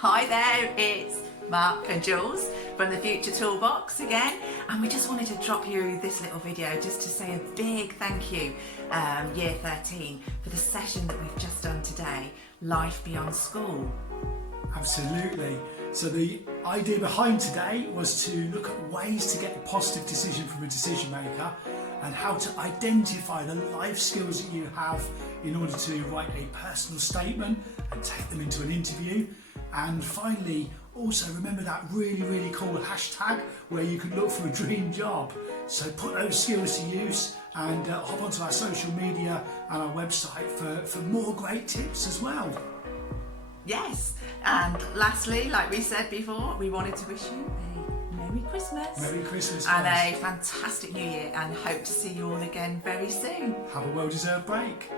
Hi there, it's Mark and Jules from the Future Toolbox again, and we just wanted to drop you this little video just to say a big thank you, Year 13, for the session that we've just done today, Life Beyond School. Absolutely. So the idea behind today was to look at ways to get a positive decision from a decision maker and how to identify the life skills that you have in order to write a personal statement and take them into an interview. And finally, also remember that really cool hashtag where you can look for a dream job. So put those skills to use and hop onto our social media and our website for more great tips as well. Yes, and lastly, like we said before, we wanted to wish you a Merry Christmas. Merry Christmas, and guys. a fantastic New Year, and hope to see you all again very soon. Have a well-deserved break.